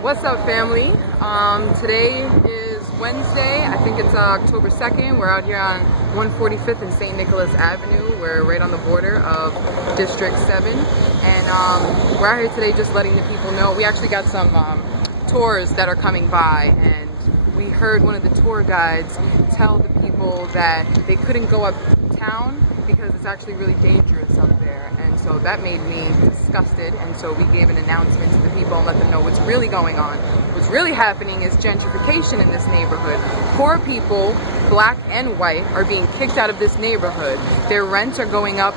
What's up, family? Today is Wednesday. I think it's October 2nd. We're out here on 145th and St. Nicholas Avenue. We're right on the border of District 7. And we're out here today just letting the people know. We actually got some tours that are coming by, and we heard one of the tour guides tell the people that they couldn't go uptown because it's actually really dangerous up there. And so that made me disgusted, and so we gave an announcement to the people and let them know what's really going on. What's really happening is gentrification in this neighborhood. Poor people, black and white, are being kicked out of this neighborhood. Their rents are going up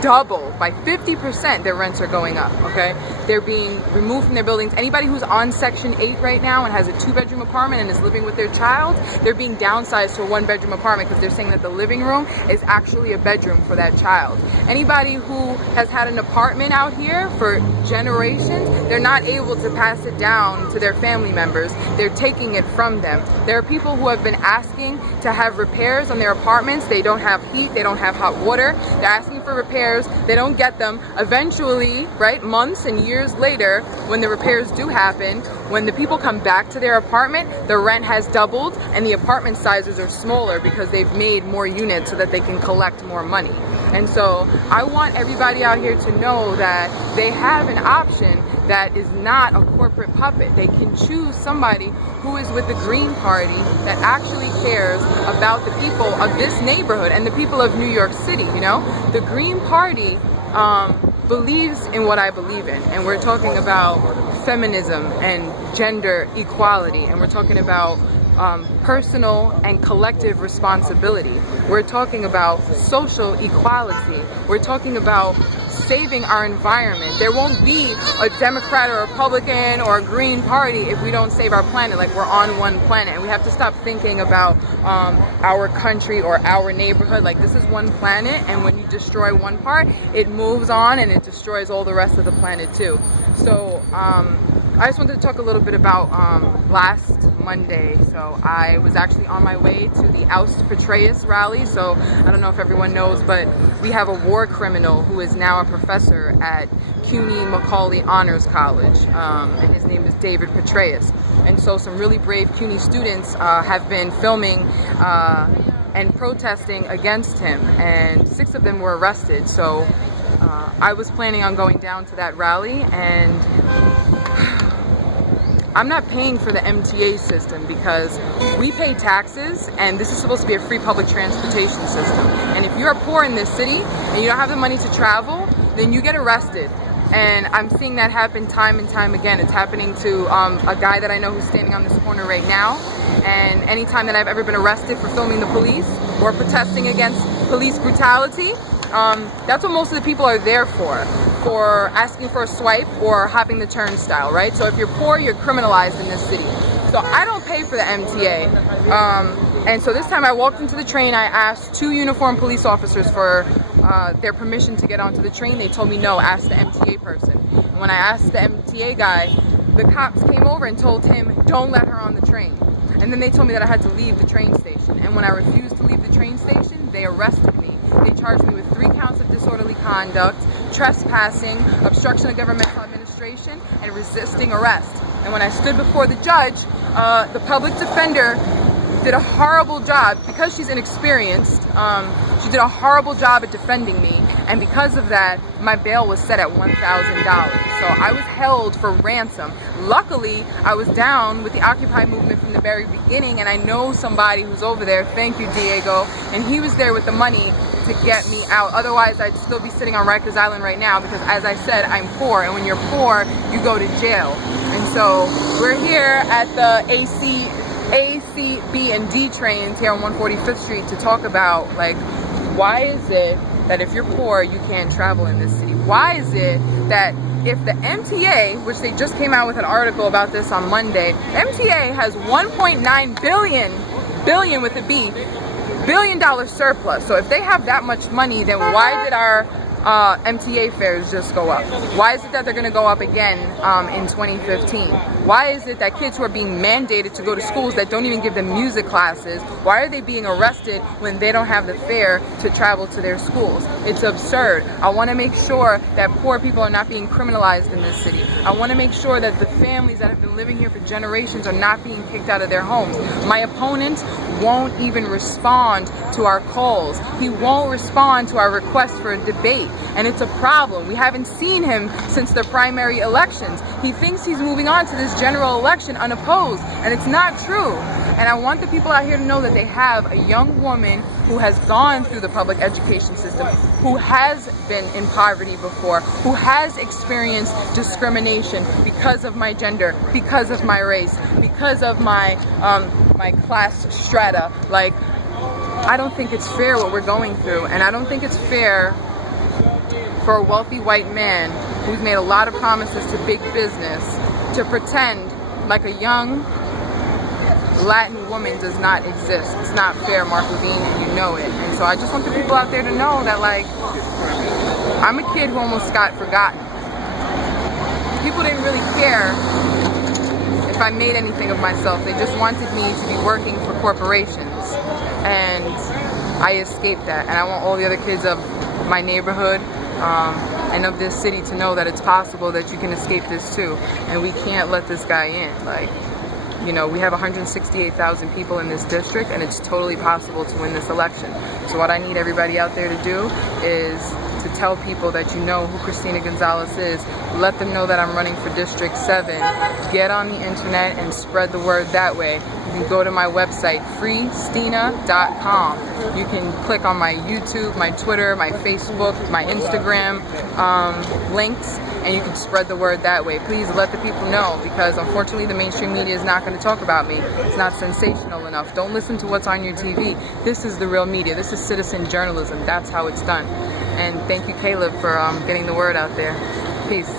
double, by 50%. Their rents are going up, okay? They're being removed from their buildings. Anybody who's on Section 8 right now and has a 2-bedroom apartment and is living with their child, they're being downsized to a 1-bedroom apartment because they're saying that the living room is actually a bedroom for that child. Anybody who has had an apartment out here for generations, they're not able to pass it down to their family members. They're taking it from them. There are people who have been asking to have repairs on their apartments. They don't have heat, they don't have hot water. They're asking for repairs. They don't get them. Eventually, right, months and years later, when the repairs do happen, when the people come back to their apartment, the rent has doubled and the apartment sizes are smaller because they've made more units so that they can collect more money. And so I want everybody out here to know that they have an option that is not a corporate puppet. They can choose somebody who is with the Green Party that actually cares about the people of this neighborhood and the people of New York City, you know? The Green Party believes in what I believe in, and we're talking about feminism and gender equality, and we're talking about personal and collective responsibility. We're talking about social equality. We're talking about saving our environment. There won't be a Democrat or a Republican or a Green Party if we don't save our planet. Like, we're on one planet, and we have to stop thinking about our country or our neighborhood. Like, this is one planet, and when you destroy one part, it moves on and it destroys all the rest of the planet too. So I just wanted to talk a little bit about last Monday. So I was actually on my way to the Oust Petraeus rally. So I don't know if everyone knows, but we have a war criminal who is now a professor at CUNY Macaulay Honors College, and his name is David Petraeus. And so some really brave CUNY students have been filming and protesting against him, and 6 of them were arrested. So I was planning on going down to that rally, and I'm not paying for the MTA system because we pay taxes, and this is supposed to be a free public transportation system. And if you're poor in this city and you don't have the money to travel, then you get arrested. And I'm seeing that happen time and time again. It's happening to a guy that I know who's standing on this corner right now. And anytime that I've ever been arrested for filming the police or protesting against police brutality, that's what most of the people are there for asking for a swipe or hopping the turnstile, right? So if you're poor, you're criminalized in this city. So I don't pay for the MTA. And so this time I walked into the train, I asked 2 uniformed police officers for their permission to get onto the train. They told me no, ask the MTA person. And when I asked the MTA guy, the cops came over and told him, don't let her on the train. And then they told me that I had to leave the train station. And when I refused to leave the train station, they arrested me. They charged me with 3 counts of disorderly conduct, trespassing, obstruction of governmental administration, and resisting arrest. And when I stood before the judge, the public defender did a horrible job. Because she's inexperienced, she did a horrible job at defending me. And because of that, my bail was set at $1,000. So I was held for ransom. Luckily, I was down with the Occupy movement from the very beginning, and I know somebody who's over there. Thank you, Diego. And he was there with the money to get me out. Otherwise, I'd still be sitting on Rikers Island right now because, as I said, I'm poor. And when you're poor, you go to jail. And so we're here at the A, C, B, and D trains here on 145th Street to talk about, like, why is it that if you're poor, you can't travel in this city? Why is it that if the MTA, which they just came out with an article about this on Monday, MTA has 1.9 billion with a B, $1 billion surplus. So if they have that much money, then why did our MTA fares just go up? Why is it that they're going to go up again in 2015? Why is it that kids who are being mandated to go to schools that don't even give them music classes, why are they being arrested when they don't have the fare to travel to their schools? It's absurd. I want to make sure that poor people are not being criminalized in this city. I want to make sure that the families that have been living here for generations are not being kicked out of their homes. My opponent won't even respond to our calls. He won't respond to our request for a debate. And it's a problem. We haven't seen him since the primary elections. He thinks he's moving on to this general election unopposed, and it's not true. And I want the people out here to know that they have a young woman who has gone through the public education system, who has been in poverty before, who has experienced discrimination because of my gender, because of my race, because of my class strata. Like, I don't think it's fair what we're going through, and I don't think it's fair for a wealthy white man who's made a lot of promises to big business to pretend like a young Latin woman does not exist. It's not fair, Mark Levine, and you know it. And so I just want the people out there to know that, like, I'm a kid who almost got forgotten. People didn't really care if I made anything of myself. They just wanted me to be working for corporations. And I escaped that. And I want all the other kids of my neighborhood and of this city to know that it's possible that you can escape this too. And we can't let this guy in. Like, you know, we have 168,000 people in this district, and it's totally possible to win this election. So what I need everybody out there to do is to tell people that you know who Christina Gonzalez is. Let them know that I'm running for District 7. Get on the internet and spread the word that way. You can go to my website, freestina.com. You can click on my YouTube, my Twitter, my Facebook, my Instagram links, and you can spread the word that way. Please let the people know, because unfortunately the mainstream media is not going to talk about me. It's not sensational enough. Don't listen to what's on your TV. This is the real media. This is citizen journalism. That's how it's done. And thank you, Caleb, for getting the word out there. Peace.